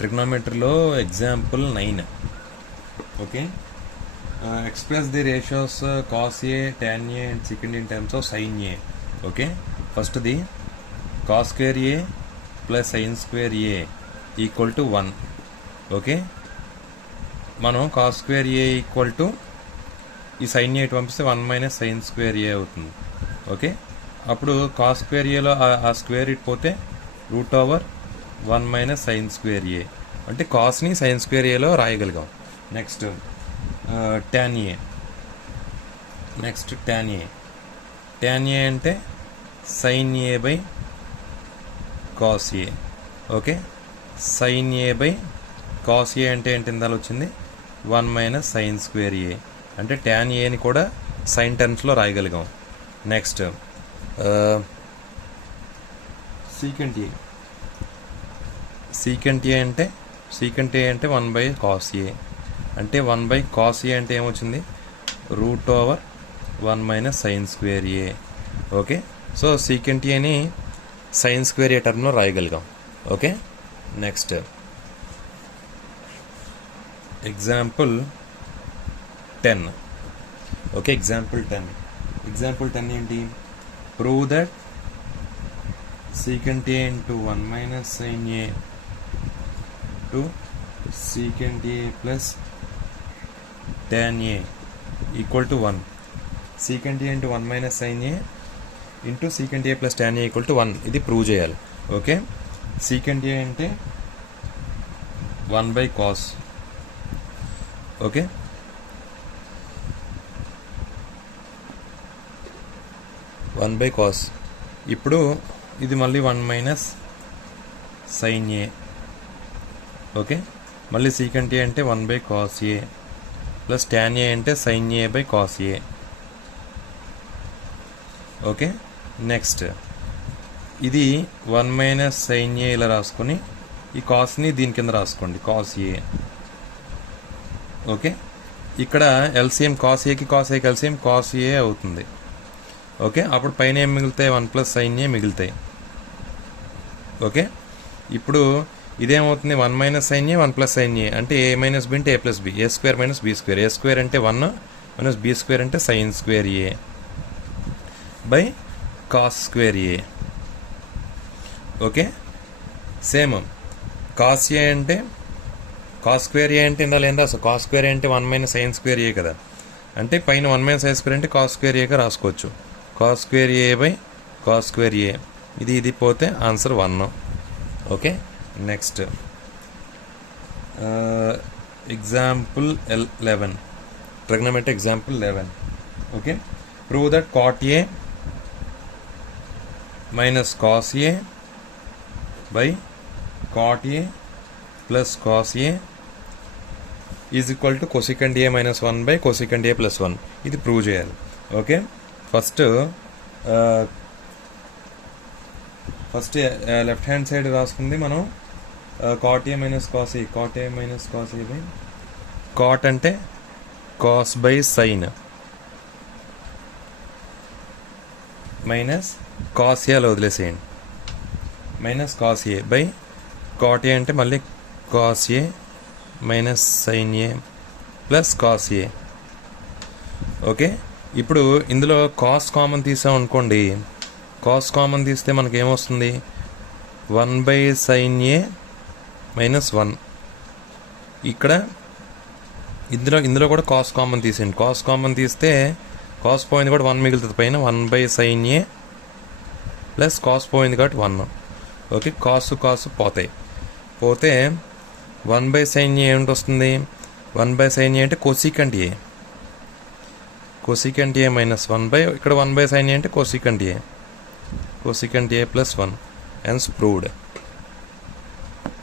ట్రిగ్నోమెట్రీలో example 9. Okay, express the ratios cos A, tan A and secant in terms of sin A. Okay, first the cos square A plus sin square A equal to 1. Okay, మనం cos square A equal to ఈ sin A పంపిస్తే 1 minus sin square A అవుతుంది. Okay, అప్పుడు cos square Aలో ఆ square it పోతే root over 1 minus sin square A అంటే కాస్ని sin square Aలో రాయగలిగాం. Next tan A. Next tan A. tan A అంటే sin A by cos A. Okay, sin A by cos A అంటే ఏంటి ఇందాలు వచ్చింది 1 మైనస్ sin స్క్వేర్ A అంటే tan Aని కూడా sin టర్మ్స్లో రాయగలిగాం. Next secant A. secant A అంటే secant A అంటే 1 బై cos A అంటే 1 బై cos A అంటే ఏమొచ్చింది root over 1 minus sin square A. Okay, so secant Aని sin స్క్వేర్ A టర్మ్లో రాయగలిగాం. Okay, next example 10. Okay, example 10 ఏంటి? Prove that secant A into 1 minus sin A to secant A plus tan A equal to 1. secant A into 1 minus sin A into secant A plus tan A equal to 1. ఇది prove చేయాలి. Okay, secant A అంటే 1 by cos. Okay, 1 by cos. ఇప్పుడు ఇది మళ్ళీ 1 minus sin A. Okay, మళ్ళీ secant A అంటే 1 by cos A plus tan A అంటే sin A by cos A. Okay, next ఇది 1 మైనస్ sin A ఇలా రాసుకొని ఈ కాస్ని దీని కింద రాసుకోండి కాస్ A. ఓకే, ఇక్కడ ఎల్సిఎం కాస్ ఏకి ఎల్సిఎం కాస్ ఏ అవుతుంది. ఓకే, అప్పుడు పైన ఏం మిగులుతాయి 1 ప్లస్ sin A మిగులుతాయి. ఓకే, ఇప్పుడు ఇదేమవుతుంది 1 minus sin A 1 plus sin A అంటే ఏ మైనస్ బి అంటే ఏ ప్లస్ బి, ఏ స్క్వేర్ మైనస్ బి స్క్వేర్. ఏ స్క్వేర్ అంటే 1 మైనస్ బి స్క్వేర్ అంటే sin square A by cos square A. Okay, same cos A అంటే cos square ఏ అంటే ఇందా లేదా అసలు cos square ఏ అంటే 1 మైనస్ sin స్క్వేర్ A కదా, అంటే పైన 1 మైనస్ sin స్క్వేర్ అంటే కాస్ స్క్వేర్ Aగా రాసుకోవచ్చు. Cos square A by cos square A ఇది పోతే answer 1. Okay, next example 11. Trigonometry example 11. Okay, prove that cot A minus cos A by cot A plus cos A is equal to cosecant A minus 1 by cosecant A plus 1. ఇది prove చేయాలి. Okay, first left hand side రాసుకుంది మనం cot A minus cos A. cot A minus cos A by cot అంటే cos by sin minus cos A అలా వదిలేసేయండి minus cos A by cot A అంటే మళ్ళీ cos A minus sin A plus cos A. Okay, ఇప్పుడు ఇందులో cos common తీసాం అనుకోండి, cos common తీస్తే మనకి ఏమొస్తుంది 1 బై sin A మైనస్ 1. ఇక్కడ ఇందులో కూడా కాస్ కామన్ తీసేయండి. కాస్ కామన్ తీస్తే కాస్ పోయింది కూడా 1 మిగులుతుంది పైన 1 by sin A plus cos పోయింది కాబట్టి 1. ఓకే, కాసు పోతే 1 బై sin A ఏమిటి వస్తుంది 1 బై sin A అంటే cosecant A. cosecant A minus 1 by ఇక్కడ 1 బై sin A అంటే cosecant A plus 1. Hence proved.